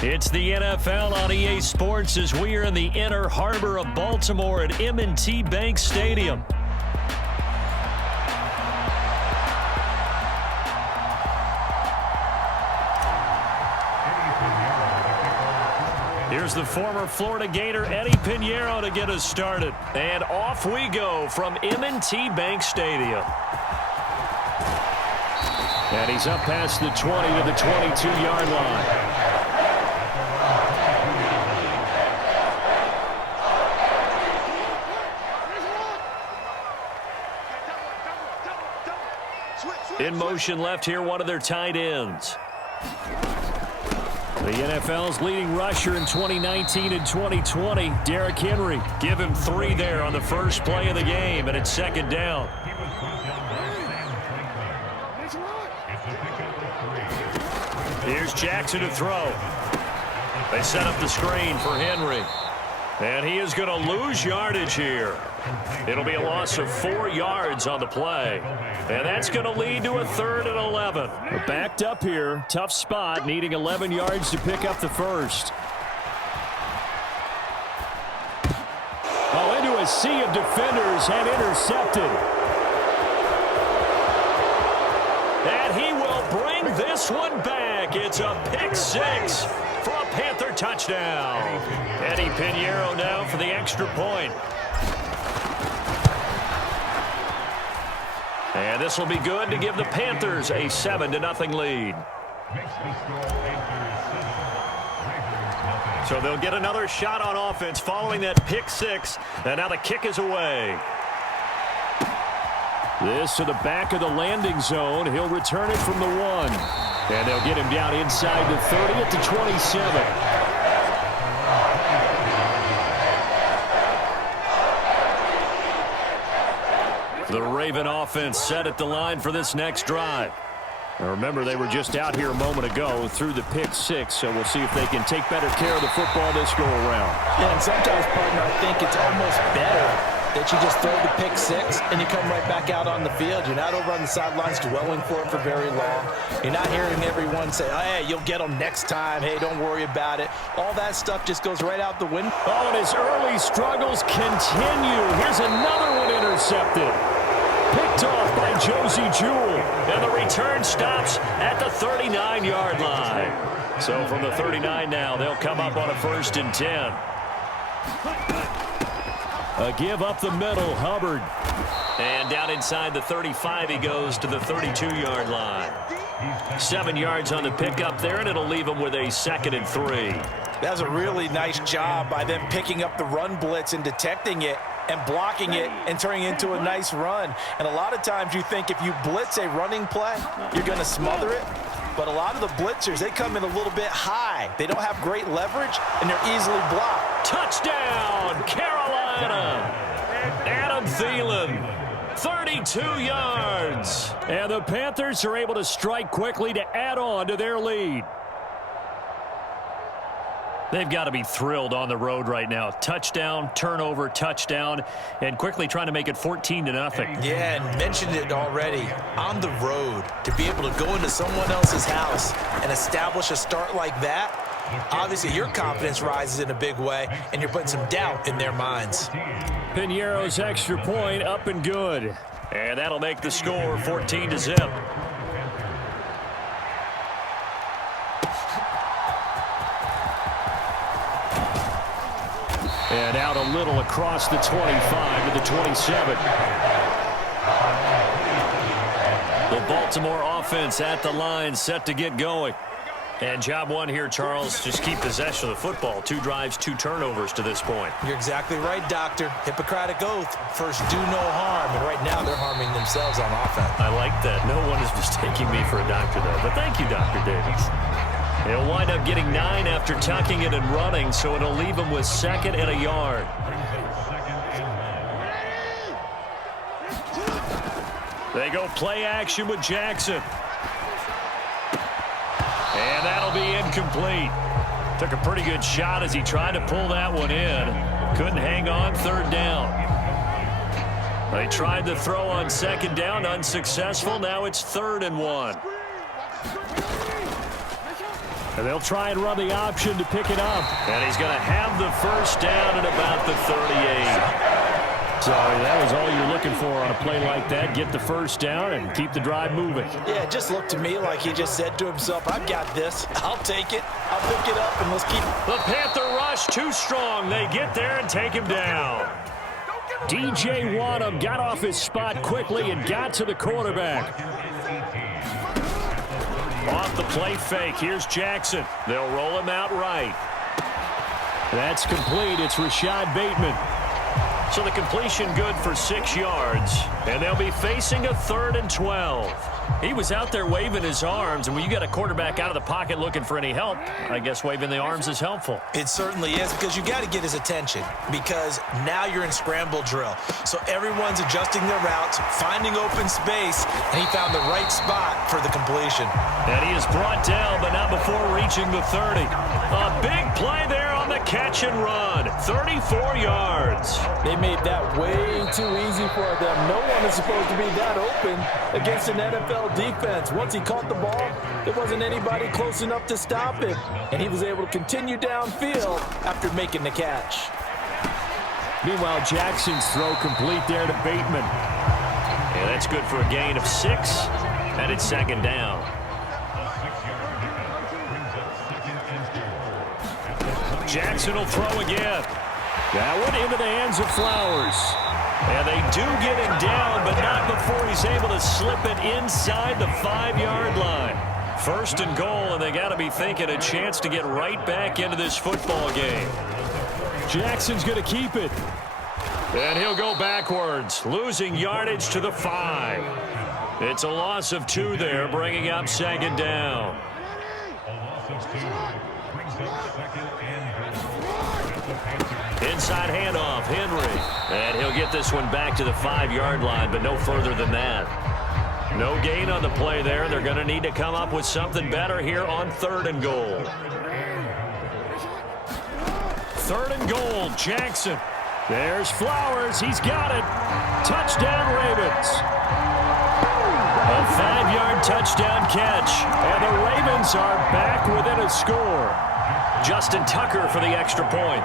It's the NFL on EA Sports as we are in the inner harbor of Baltimore at M&T Bank Stadium. Here's the former Florida Gator Eddie Pinheiro to get us started. And off we go from M&T Bank Stadium. And he's up past the 20 to the 22-yard line. In motion left here, one of their tight ends. The NFL's leading rusher in 2019 and 2020, Derrick Henry. Give him 3 there on the first play of the game, and it's second down. Here's Jackson to throw. They set up the screen for Henry. And he is going to lose yardage here. It'll be a loss of 4 yards on the play. And that's going to lead to a 3rd and 11. We're backed up here. Tough spot, needing 11 yards to pick up the first. Oh, into a sea of defenders and intercepted. And he will bring this one back. It's a pick 6 for a Panther touchdown. Eddie Pinheiro now for the extra point. And this will be good to give the Panthers a 7-0 lead. So they'll get another shot on offense following that pick 6. And now the kick is away. This to the back of the landing zone. He'll return it from the 1. And they'll get him down inside the 30 at the 27. The Raven offense set at the line for this next drive. Now remember, they were just out here a moment ago through the pick 6, so we'll see if they can take better care of the football this go-around. Yeah, and sometimes, partner, I think it's almost better that you just throw the pick 6 and you come right back out on the field. You're not over on the sidelines dwelling for it for very long. You're not hearing everyone say, oh, hey, you'll get them next time. Hey, don't worry about it. All that stuff just goes right out the window. Oh, and his early struggles continue. Here's another one intercepted. Picked off by Josie Jewell. And the return stops at the 39-yard line. So from the 39 now, they'll come up on a 1st and 10. A give up the middle, Hubbard. And down inside the 35, he goes to the 32-yard line. 7 yards on the pickup there, and it'll leave him with a 2nd and 3. That's a really nice job by them picking up the run blitz and detecting it and blocking it and turning it into a nice run. And a lot of times you think if you blitz a running play, you're going to smother it. But a lot of the blitzers, they come in a little bit high. They don't have great leverage, and they're easily blocked. Touchdown, Carolina! Adam Thielen, 32 yards. And the Panthers are able to strike quickly to add on to their lead. They've got to be thrilled on the road right now. Touchdown, turnover, touchdown, and quickly trying to make it 14-0. Yeah, and mentioned it already. On the road, to be able to go into someone else's house and establish a start like that, obviously your confidence rises in a big way, and you're putting some doubt in their minds. Pinheiro's extra point up and good. And that'll make the score 14-0. And out a little across the 25 to the 27. The Baltimore offense at the line, set to get going. And job one here, Charles, just keep possession of the football. 2 drives, 2 turnovers to this point. You're exactly right, Doctor. Hippocratic oath. First, do no harm. And right now, they're harming themselves on offense. I like that. No one is mistaking me for a doctor, though. But thank you, Dr. Davis. He'll wind up getting 9 after tucking it and running, so it'll leave him with 2nd and a yard. They go play action with Jackson. And that'll be incomplete. Took a pretty good shot as he tried to pull that one in. Couldn't hang on, 3rd down. They tried to throw on 2nd down, unsuccessful. Now it's 3rd and 1. And they'll try and run the option to pick it up. And he's going to have the first down at about the 38. So that was all you're looking for on a play like that. Get the first down and keep the drive moving. Yeah, it just looked to me like he just said to himself, I've got this. I'll take it. I'll pick it up, and let's keep it. The Panther rush too strong. They get there and take him down. DJ Wadham got off his spot quickly and got to the quarterback. Off the play fake. Here's Jackson. They'll roll him out right. That's complete. It's Rashad Bateman. So the completion good for 6 yards. And they'll be facing a 3rd and 12. He was out there waving his arms, and when you got a quarterback out of the pocket looking for any help, I guess waving the arms is helpful. It certainly is, because you got to get his attention, because now you're in scramble drill. So everyone's adjusting their routes, finding open space, and he found the right spot for the completion. And he is brought down, but not before reaching the 30. A big play there on the catch and run. 34 yards. They made that way too easy for them. No one is supposed to be that open against an NFL defense. Once he caught the ball, there wasn't anybody close enough to stop him, and he was able to continue downfield after making the catch. Meanwhile, Jackson's throw complete there to Bateman. Yeah, that's good for a gain of 6, and it's 2nd down. Jackson will throw again. That one into the hands of Flowers. And they do get him down, but not before he's able to slip it inside the 5-yard line. 1st and goal, and they got to be thinking a chance to get right back into this football game. Jackson's going to keep it. And he'll go backwards, losing yardage to the 5. It's a loss of 2 there, bringing up 2nd down. Inside handoff, Henry. And he'll get this one back to the 5-yard line, but no further than that. No gain on the play there. They're going to need to come up with something better here on 3rd and goal. 3rd and goal, Jackson. There's Flowers. He's got it. Touchdown, Ravens. A 5-yard touchdown catch. And the Ravens are back within a score. Justin Tucker for the extra point.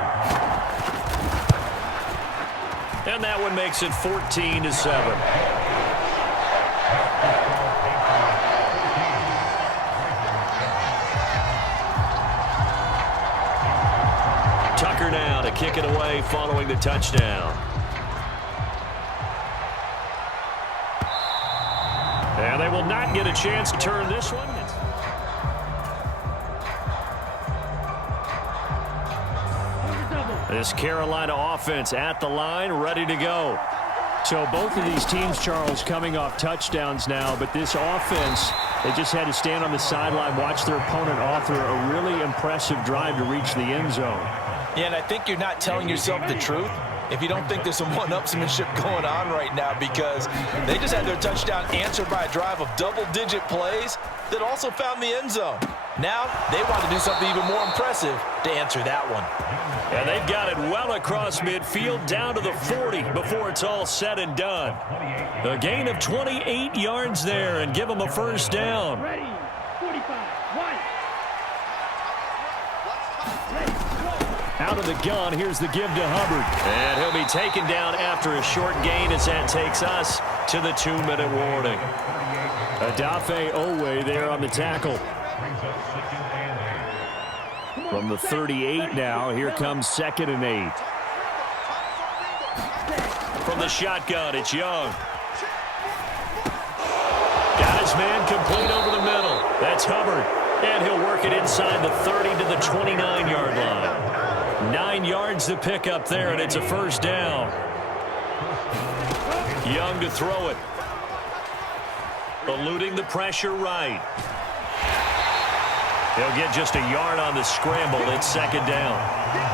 And that one makes it 14-7. Tucker now to kick it away following the touchdown. And they will not get a chance to turn this one. This Carolina offense at the line, ready to go. So both of these teams, Charles, coming off touchdowns now, but this offense, they just had to stand on the sideline, watch their opponent author a really impressive drive to reach the end zone. Yeah, and I think you're not telling yourself the truth if you don't think there's some one-upsmanship going on right now, because they just had their touchdown answered by a drive of double-digit plays that also found the end zone. Now they want to do something even more impressive to answer that one. And they've got it well across midfield down to the 40 before it's all said and done. A gain of 28 yards there and give them a first down. Ready, 45, 1. Out of the gun, here's the give to Hubbard. And he'll be taken down after a short gain as that takes us to the 2-minute warning. Adafe Owe there on the tackle. From the 38 now, here comes 2nd and 8. From the shotgun, it's Young. Got his man complete over the middle. That's Hubbard. And he'll work it inside the 30 to the 29-yard line. 9 yards to pick up there, and it's a first down. Young to throw it. Eluding the pressure right. He'll get just a yard on the scramble. It's 2nd down.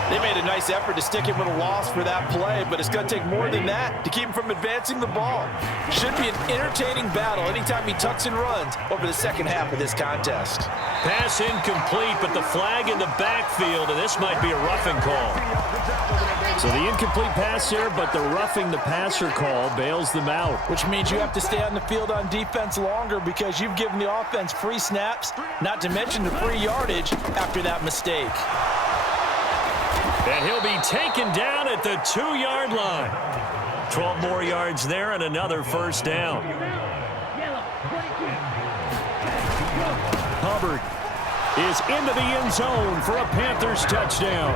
They made a nice effort to stick him with a loss for that play, but it's going to take more than that to keep him from advancing the ball. Should be an entertaining battle anytime he tucks and runs over the second half of this contest. Pass incomplete, but the flag in the backfield, and this might be a roughing call. So the incomplete pass here, but the roughing the passer call bails them out. Which means you have to stay on the field on defense longer because you've given the offense free snaps, not to mention the free unnecessary yardage after that mistake. And he'll be taken down at the 2-yard line. 12 more yards there and another first down. Hubbard is into the end zone for a Panthers touchdown.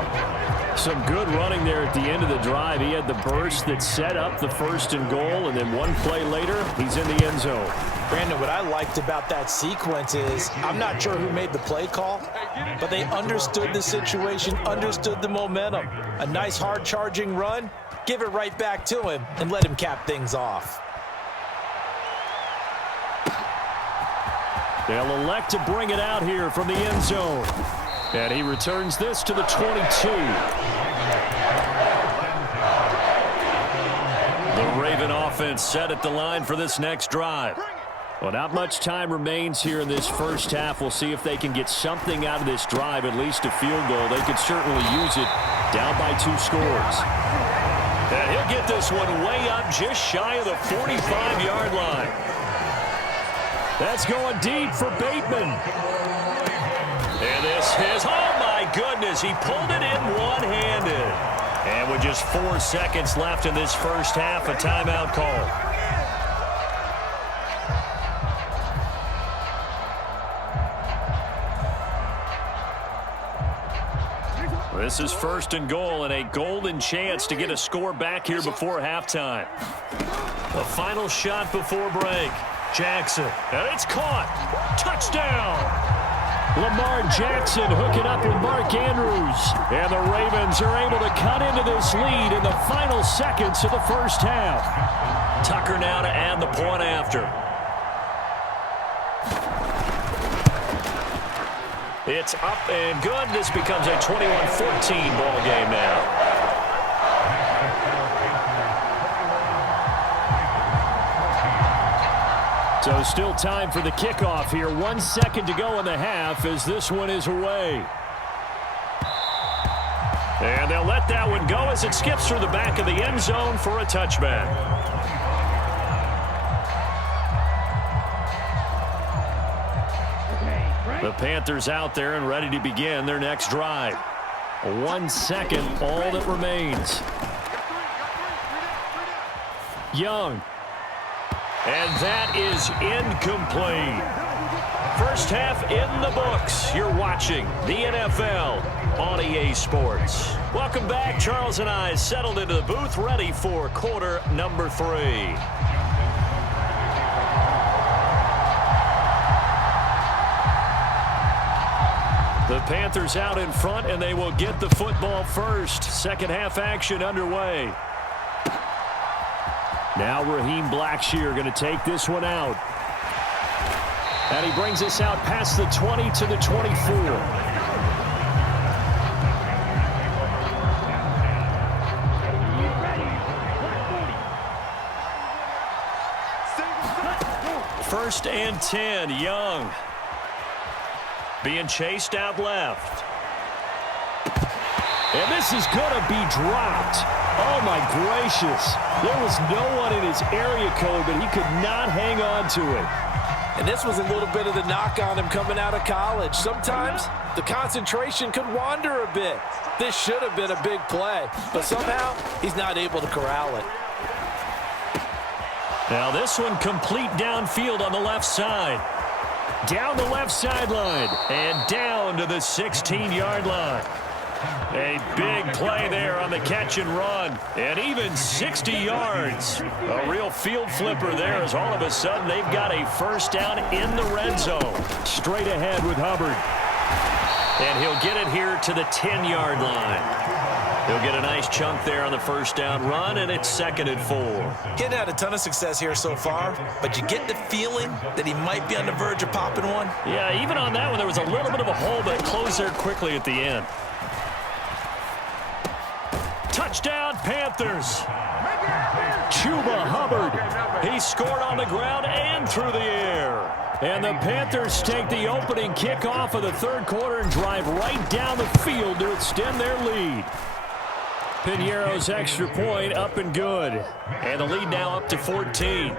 Some good running there at the end of the drive. He had the burst that set up the 1st and goal, and then one play later, he's in the end zone. Brandon, what I liked about that sequence is I'm not sure who made the play call, but they understood the situation, understood the momentum. A nice hard-charging run, give it right back to him, and let him cap things off. They'll elect to bring it out here from the end zone. And he returns this to the 22. The Raven offense set at the line for this next drive. Well, not much time remains here in this first half. We'll see if they can get something out of this drive, at least a field goal. They could certainly use it down by 2 scores. And he'll get this one way up just shy of the 45-yard line. That's going deep for Bateman. And this is, oh my goodness, he pulled it in one-handed. And with just 4 seconds left in this first half, a timeout call. This is 1st and goal and a golden chance to get a score back here before halftime. The final shot before break. Jackson, and it's caught. Touchdown! Lamar Jackson hooking up with Mark Andrews. And the Ravens are able to cut into this lead in the final seconds of the first half. Tucker now to add the point after. It's up and good. This becomes a 21-14 ball game now. So still time for the kickoff here. 1 second to go in the half as this one is away. And they'll let that one go as it skips through the back of the end zone for a touchback. The Panthers out there and ready to begin their next drive. 1 second, all that remains. Young. And that is incomplete. First half in the books. You're watching the NFL on EA Sports. Welcome back. Charles and I settled into the booth, ready for quarter number 3. The Panthers out in front, and they will get the football first. Second half action underway. Now Raheem Blackshear going to take this one out. And he brings us out past the 20 to the 24. First and 10, Young. Being chased out left. And this is going to be dropped. Oh, my gracious. There was no one in his area code, but he could not hang on to it. And this was a little bit of the knock on him coming out of college. Sometimes the concentration could wander a bit. This should have been a big play, but somehow he's not able to corral it. Now this one complete downfield on the left side. Down the left sideline and down to the 16-yard line. A big play there on the catch and run, and even 60 yards. A real field flipper there as all of a sudden they've got a first down in the red zone. Straight ahead with Hubbard. And he'll get it here to the 10-yard line. He'll get a nice chunk there on the first down run, and it's 2nd and 4. Getting had a ton of success here so far, but you get the feeling that he might be on the verge of popping one. Yeah, even on that one, there was a little bit of a hole, but it closed there quickly at the end. Touchdown, Panthers. Chuba Hubbard. He scored on the ground and through the air. And the Panthers take the opening kickoff of the third quarter and drive right down the field to extend their lead. Piñeiro's extra point up and good. And the lead now up to 14.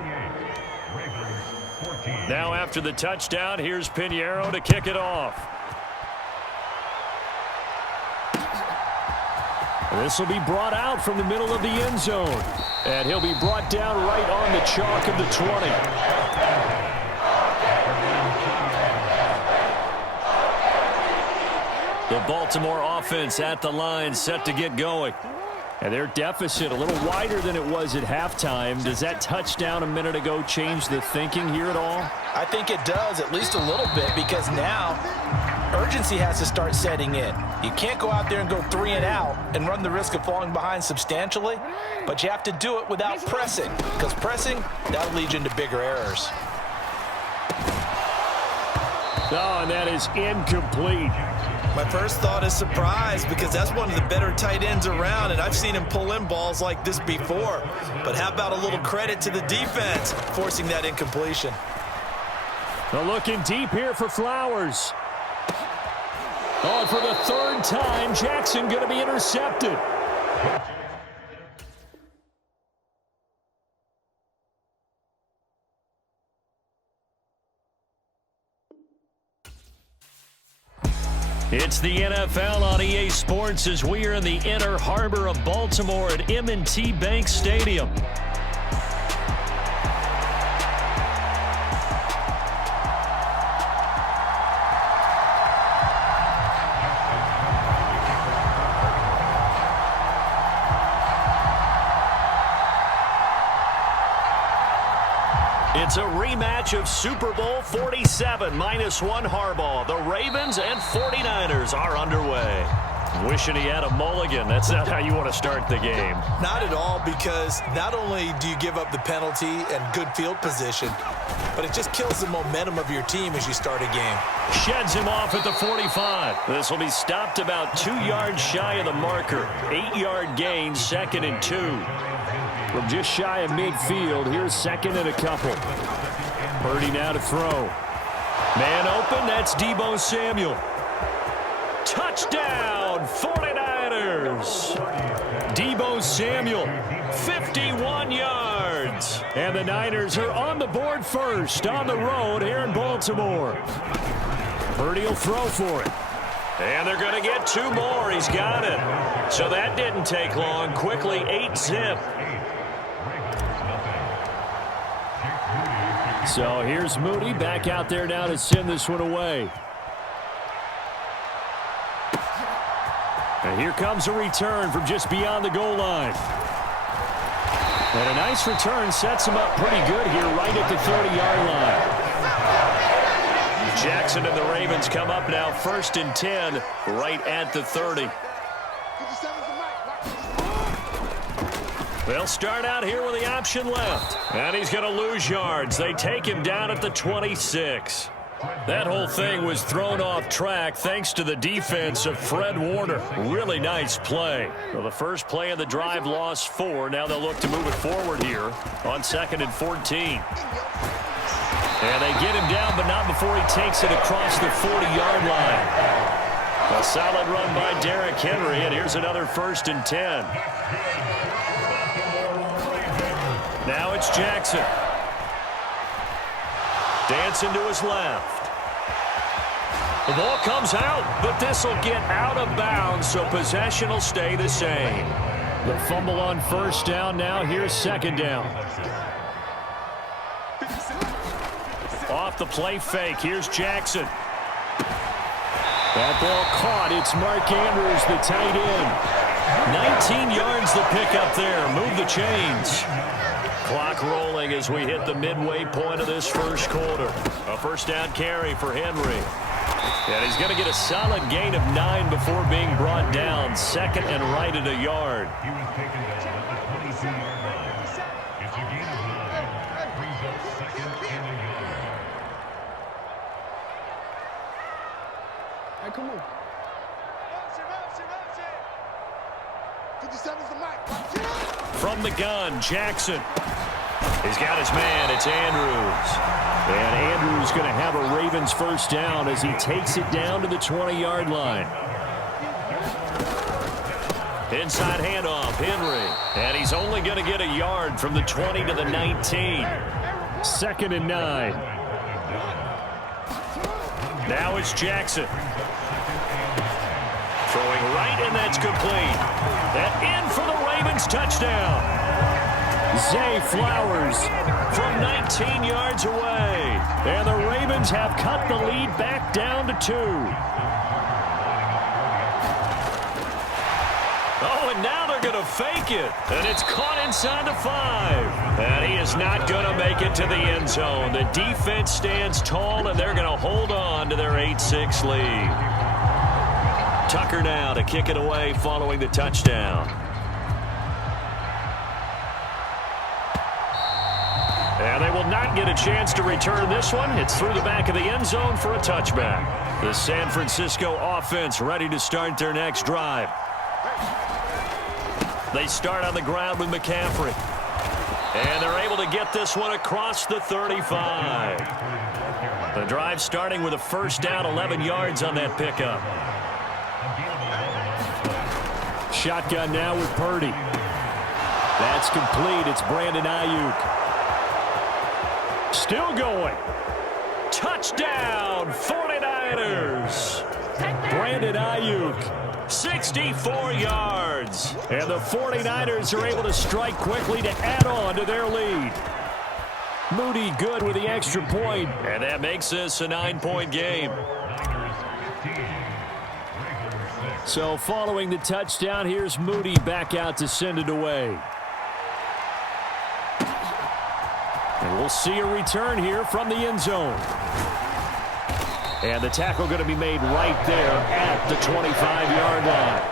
Now after the touchdown, here's Piñeiro to kick it off. This will be brought out from the middle of the end zone. And he'll be brought down right on the chalk of the 20. The Baltimore offense at the line, set to get going. And their deficit a little wider than it was at halftime. Does that touchdown a minute ago change the thinking here at all? I think it does, at least a little bit, because now urgency has to start setting in. You can't go out there and go 3 and out and run the risk of falling behind substantially, but you have to do it without pressing, because pressing, that'll lead you into bigger errors. Oh, and that is incomplete. My first thought is surprise, because that's one of the better tight ends around, and I've seen him pull in balls like this before. But how about a little credit to the defense forcing that incompletion? They're looking deep here for Flowers. Oh, and for the third time, Jackson going to be intercepted. It's the NFL on EA Sports as we are in the inner harbor of Baltimore at M&T Bank Stadium. It's a rematch of Super Bowl 47 -1 Harbaugh. The Ravens and 49ers are underway. Wishing he had a mulligan. That's not how you want to start the game. Not at all, because not only do you give up the penalty and good field position, but it just kills the momentum of your team as you start a game. Sheds him off at the 45. This will be stopped about 2 yards shy of the marker. 8-yard gain, 2nd and 2. From just shy of midfield, here's 2nd and a couple. Purdy now to throw. Man open, that's Deebo Samuel. Touchdown, 49ers. Deebo Samuel, 51 yards. And the Niners are on the board first on the road here in Baltimore. Purdy will throw for it. And they're going to get 2 more. He's got it. So that didn't take long. Quickly, 8-zip. So here's Moody back out there now to send this one away. And here comes a return from just beyond the goal line. And a nice return sets him up pretty good here right at the 30-yard line. Jackson and the Ravens come up now 1st and 10 right at the 30. They'll start out here with the option left. And he's going to lose yards. They take him down at the 26. That whole thing was thrown off track thanks to the defense of Fred Warner. Really nice play. Well, the first play of the drive lost 4. Now they'll look to move it forward here on 2nd and 14. And they get him down, but not before he takes it across the 40-yard line. A solid run by Derrick Henry, and here's another 1st and 10. Now it's Jackson. Dancing to his left. The ball comes out, but this will get out of bounds, so possession will stay the same. The fumble on 1st down. Now here's 2nd down. Off the play fake. Here's Jackson. That ball caught. It's Mark Andrews, the tight end. 19 yards the pick up there. Move the chains. Clock rolling as we hit the midway point of this first quarter. A 1st down carry for Henry. And he's going to get a solid gain of 9 before being brought down. 2nd and right at a yard. Hey, come on. 57's the mic. From the gun, Jackson. He's got his man. It's Andrews. And Andrews going to have a Ravens 1st down as he takes it down to the 20-yard line. Inside handoff, Henry. And he's only going to get a yard from the 20 to the 19. 2nd and 9. Now it's Jackson. Throwing right and that's complete. And in for the Ravens touchdown. Zay Flowers from 19 yards away. And the Ravens have cut the lead back down to 2. Oh, and now they're going to fake it. And it's caught inside the 5. And he is not going to make it to the end zone. The defense stands tall, and they're going to hold on to their 8-6 lead. Tucker now to kick it away following the touchdown. And they will not get a chance to return this one. It's through the back of the end zone for a touchback. The San Francisco offense ready to start their next drive. They start on the ground with McCaffrey. And they're able to get this one across the 35. The drive starting with a first down, 11 yards on that pickup. Shotgun now with Purdy. That's complete. It's Brandon Ayuk. Still going. Touchdown, 49ers. Brandon Ayuk, 64 yards. And the 49ers are able to strike quickly to add on to their lead. Moody good with the extra point. And that makes this a 9-point game. So following the touchdown, here's Moody back out to send it away. And we'll see a return here from the end zone. And the tackle going to be made right there at the 25-yard line.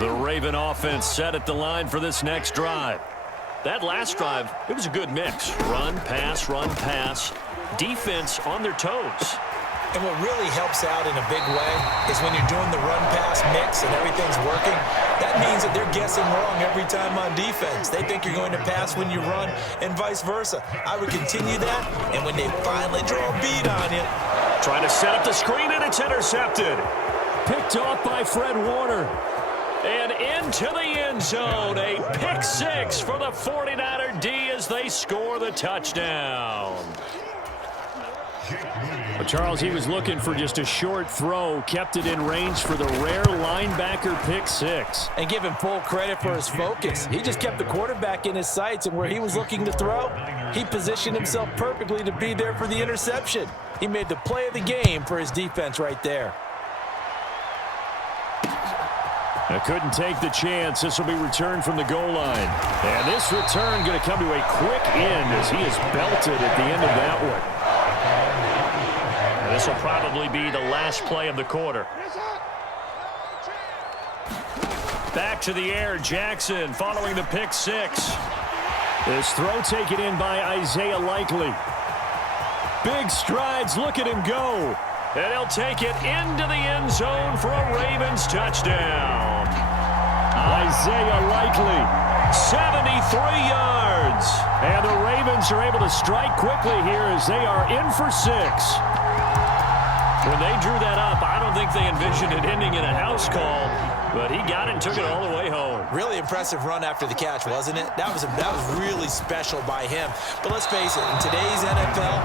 The Raven offense set at the line for this next drive. That last drive, it was a good mix. Run, pass. Defense on their toes. And what really helps out in a big way is when you're doing the run-pass mix and everything's working, that means that they're guessing wrong every time on defense. They think you're going to pass when you run and vice versa. I would continue that, and when they finally draw a bead on you. Trying to set up the screen, and it's intercepted. Picked off by Fred Warner. And into the end zone. A pick six for the 49er D as they score the touchdown. But Charles, he was looking for just a short throw, kept it in range for the rare linebacker pick six. And give him full credit for his focus. He just kept the quarterback in his sights, and where he was looking to throw, he positioned himself perfectly to be there for the interception. He made the play of the game for his defense right there. I couldn't take the chance. This will be returned from the goal line. And this return going to come to a quick end as he is belted at the end of that one. This will probably be the last play of the quarter. Back to the air, Jackson following the pick six. This throw taken in by Isaiah Likely. Big strides, look at him go. And he'll take it into the end zone for a Ravens touchdown. Isaiah Likely, 73 yards. And the Ravens are able to strike quickly here as they are in for six. When they drew that up, I don't think they envisioned it ending in a house call, but he got it and took it all the way home. Really impressive run after the catch, wasn't it? That was really special by him. But let's face it, in today's NFL,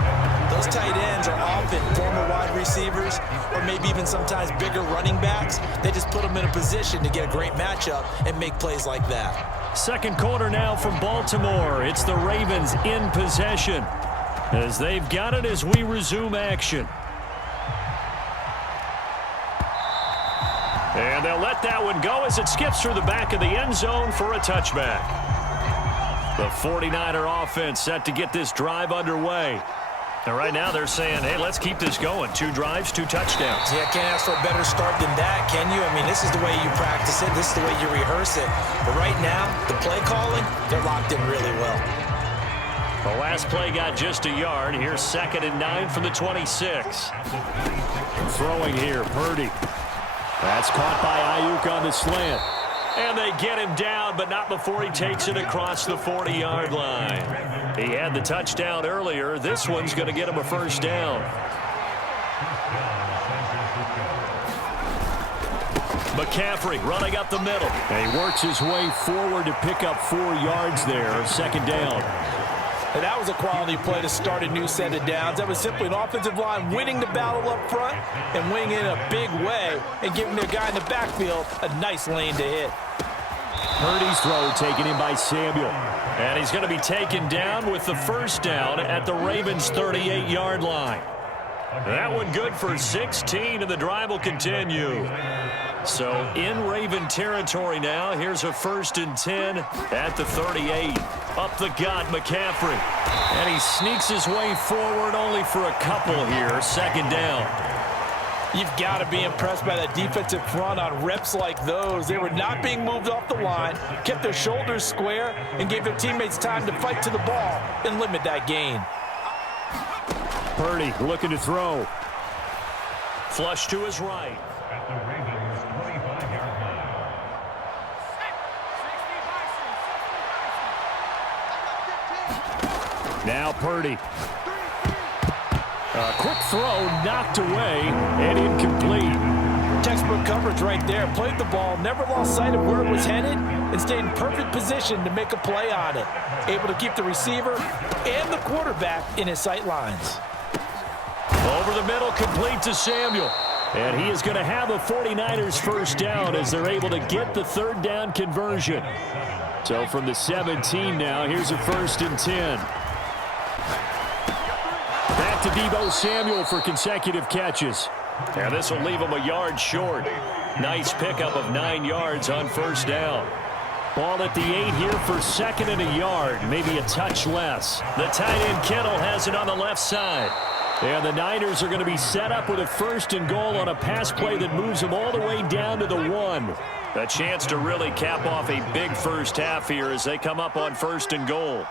those tight ends are often former wide receivers or maybe even sometimes bigger running backs. They just put them in a position to get a great matchup and make plays like that. Second quarter now from Baltimore. It's the Ravens in possession as they've got it as we resume action. And they'll let that one go as it skips through the back of the end zone for a touchback. The 49er offense set to get this drive underway. And right now they're saying, hey, let's keep this going. 2 drives, 2 touchdowns. Yeah, can't ask for a better start than that, can you? I mean, this is the way you practice it. This is the way you rehearse it. But right now, the play calling, they're locked in really well. The last play got just a yard. Here's 2nd and 9 from the 26. Throwing here, Purdy. That's caught by Ayuk on the slant. And they get him down, but not before he takes it across the 40-yard line. He had the touchdown earlier. This one's going to get him a first down. McCaffrey running up the middle. And he works his way forward to pick up 4 yards there. 2nd down. And that was a quality play to start a new set of downs. That was simply an offensive line winning the battle up front and winning in a big way and giving their guy in the backfield a nice lane to hit. Purdy's throw taken in by Samuel. And he's going to be taken down with the first down at the Ravens' 38-yard line. That one good for 16, and the drive will continue. So in Raven territory now, here's a 1st and 10 at the 38. Up the gut, McCaffrey. And he sneaks his way forward only for a couple here. 2nd down. You've got to be impressed by that defensive front on reps like those. They were not being moved off the line, kept their shoulders square, and gave their teammates time to fight to the ball and limit that gain. Purdy looking to throw. Flush to his right. Now Purdy. A quick throw knocked away and incomplete. Textbook coverage right there. Played the ball, never lost sight of where it was headed, and stayed in perfect position to make a play on it. Able to keep the receiver and the quarterback in his sight lines. Over the middle, complete to Samuel. And he is going to have the 49ers first down as they're able to get the 3rd down conversion. So from the 17 now, here's a 1st and 10. Back to Deebo Samuel for consecutive catches. And this will leave him a yard short. Nice pickup of 9 yards on 1st down. Ball at the 8 here for 2nd and a yard, maybe a touch less. The tight end Kittle has it on the left side. And the Niners are going to be set up with a 1st and goal on a pass play that moves them all the way down to the 1. A chance to really cap off a big first half here as they come up on 1st and goal.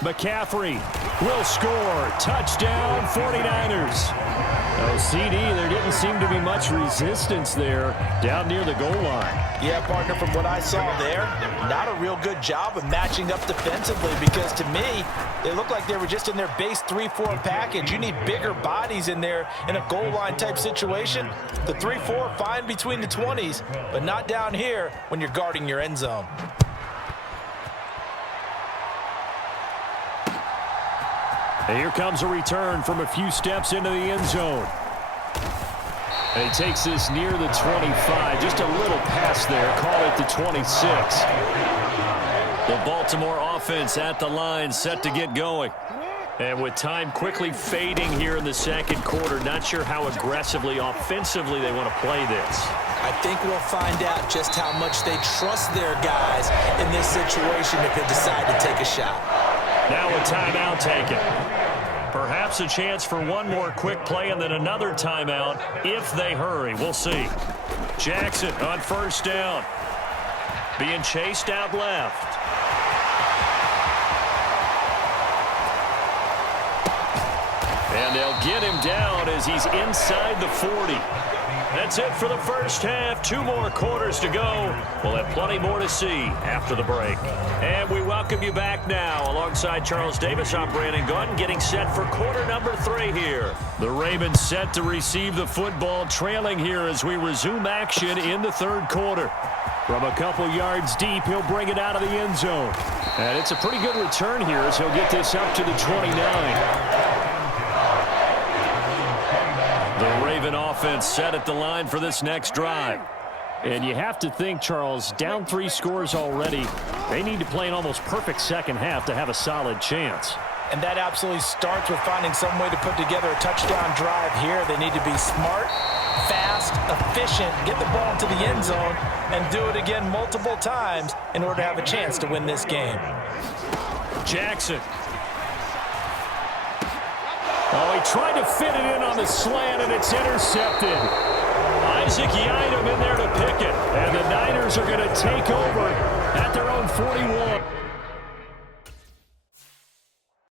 McCaffrey will score. Touchdown, 49ers. Oh, CD, there didn't seem to be much resistance there down near the goal line. Yeah, partner, from what I saw there, not a real good job of matching up defensively because to me, they looked like they were just in their base 3-4 package. You need bigger bodies in there in a goal line type situation. The 3-4 fine between the 20s, but not down here when you're guarding your end zone. And here comes a return from a few steps into the end zone. And he takes this near the 25. Just a little pass there. Call it the 26. The Baltimore offense at the line, set to get going. And with time quickly fading here in the 2nd quarter, not sure how aggressively, offensively they want to play this. I think we'll find out just how much they trust their guys in this situation if they decide to take a shot. Now a timeout taken. Perhaps a chance for one more quick play and then another timeout if they hurry. We'll see. Jackson on 1st down. Being chased out left. And they'll get him down as he's inside the 40. That's it for the first half. 2 more quarters to go. We'll have plenty more to see after the break. And we welcome you back now. Alongside Charles Davis, I'm Brandon Gunn, getting set for quarter number 3 here. The Ravens set to receive the football, trailing here as we resume action in the 3rd quarter. From a couple yards deep, he'll bring it out of the end zone. And it's a pretty good return here as he'll get this up to the 29. The Raven offense set at the line for this next drive. And you have to think, Charles, down 3 scores already. They need to play an almost perfect second half to have a solid chance. And that absolutely starts with finding some way to put together a touchdown drive here. They need to be smart, fast, efficient, get the ball into the end zone, and do it again multiple times in order to have a chance to win this game. Jackson. Oh, he tried to fit it in on the slant, and it's intercepted. Isaac Yiadom in there to pick it. And the Niners are going to take over at their own 41.